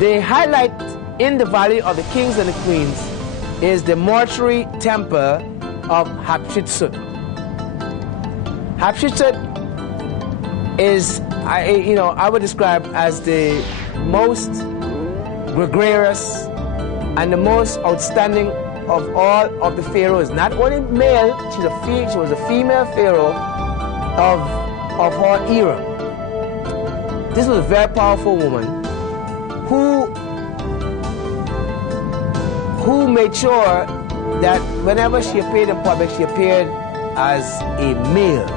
The highlight in the Valley of the Kings and the Queens is the mortuary temple of Hatshepsut. Hatshepsut is, I would describe as the most gregarious and the most outstanding of all of the pharaohs. Not only male, she was a female pharaoh of her era. This was a very powerful woman who made sure that whenever she appeared in public, she appeared as a male.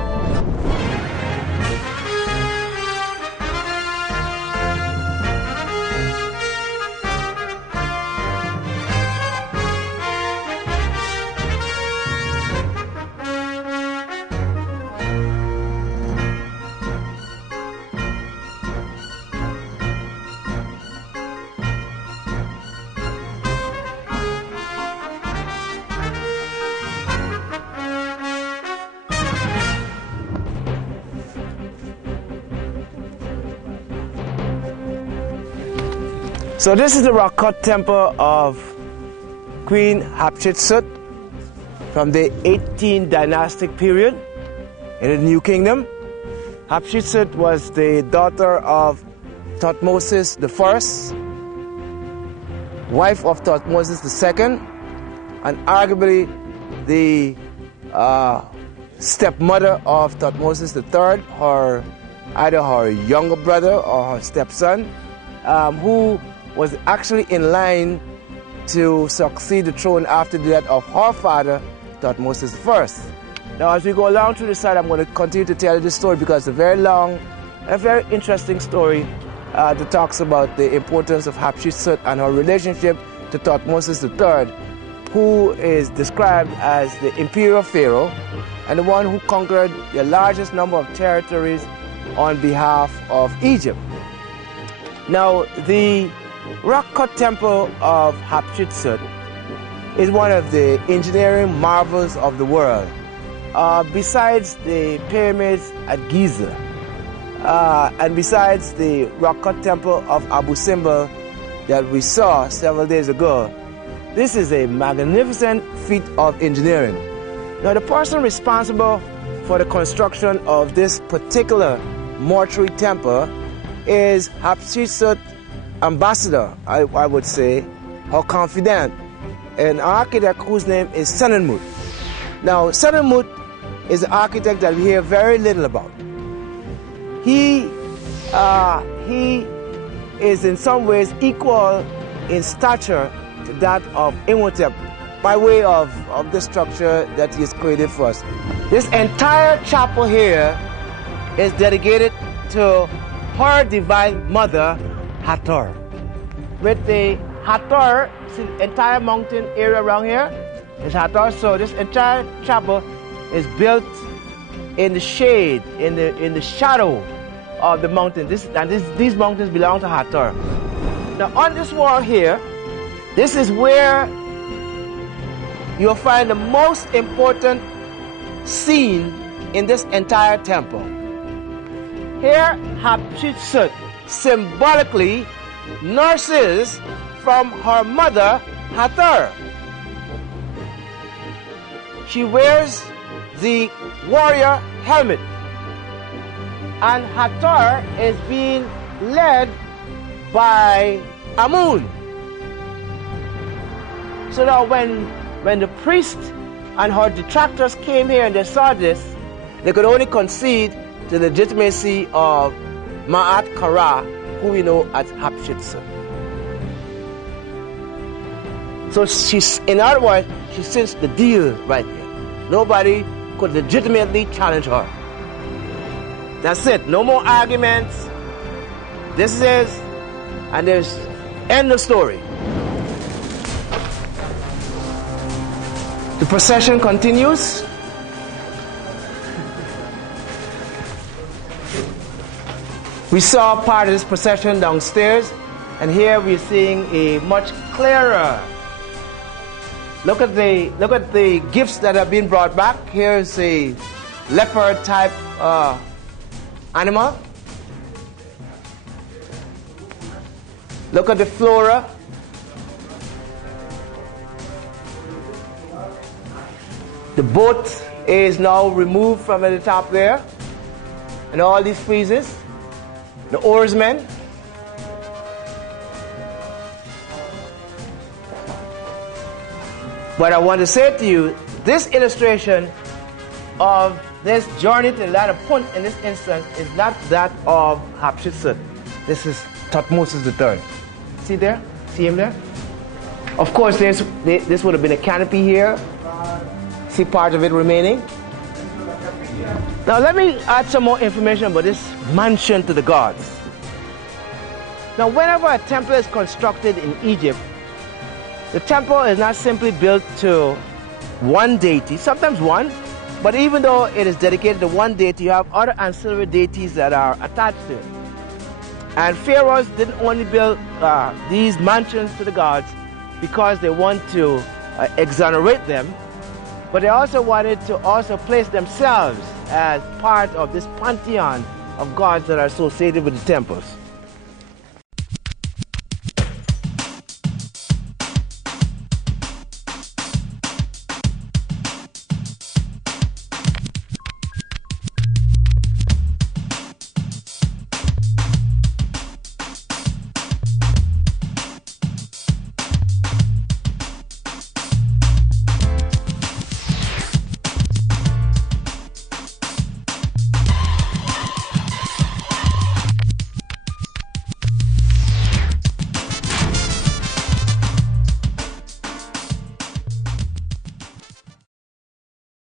So this is the rock-cut temple of Queen Hatshepsut from the 18th dynastic period in the New Kingdom. Hatshepsut was the daughter of Thutmose I, wife of Thutmose II, and arguably the stepmother of Thutmose III, either her younger brother or her stepson, who was actually in line to succeed the throne after the death of her father, Thutmose I. Now, as we go along through the side, I'm going to continue to tell you this story because it's a very long, a very interesting story that talks about the importance of Hatshepsut and her relationship to Thutmose III, who is described as the imperial pharaoh and the one who conquered the largest number of territories on behalf of Egypt. Now, the rock-cut temple of Hatshepsut is one of the engineering marvels of the world. Besides the pyramids at Giza, and besides the rock-cut temple of Abu Simbel that we saw several days ago, this is a magnificent feat of engineering. Now, the person responsible for the construction of this particular mortuary temple is Hatshepsut ambassador, I would say, her confidant, an architect whose name is Senenmut. Now, Senenmut is an architect that we hear very little about. He is in some ways equal in stature to that of Imhotep by way of the structure that he has created for us. This entire chapel here is dedicated to her divine mother, Hathor. With the Hathor, see the entire mountain area around here is Hathor. So this entire chapel is built in the shade, in the shadow of the mountain. These mountains belong to Hathor. Now on this wall here, this is where you'll find the most important scene in this entire temple. Here, Hatshepsut symbolically nurses from her mother, Hathor. She wears the warrior helmet, and Hathor is being led by Amun. So now when the priest and her detractors came here and they saw this, they could only concede to the legitimacy of Ma'at Kara, who we know as Hatshepsut. So in other words, she cinched the deal right here. Nobody could legitimately challenge her. That's it. No more arguments. This is, and there's end of story. The procession continues. We saw part of this procession downstairs, and here we're seeing a much clearer. Look at the gifts that have been brought back. Here's a leopard type animal. Look at the flora. The boat is now removed from the top there. And all these friezes. The oarsmen. But I want to say to you, this illustration of this journey to the land of Punt in this instance is not that of Hatshepsut. This is Thutmose III. See there? See him there? Of course, this would have been a canopy here. See part of it remaining? Now let me add some more information about this mansion to the gods. Now whenever a temple is constructed in Egypt, the temple is not simply built to one deity, sometimes one, but even though it is dedicated to one deity, you have other ancillary deities that are attached to it. And pharaohs didn't only build these mansions to the gods because they want to exonerate them, but they also wanted to also place themselves as part of this pantheon of gods that are associated with the temples.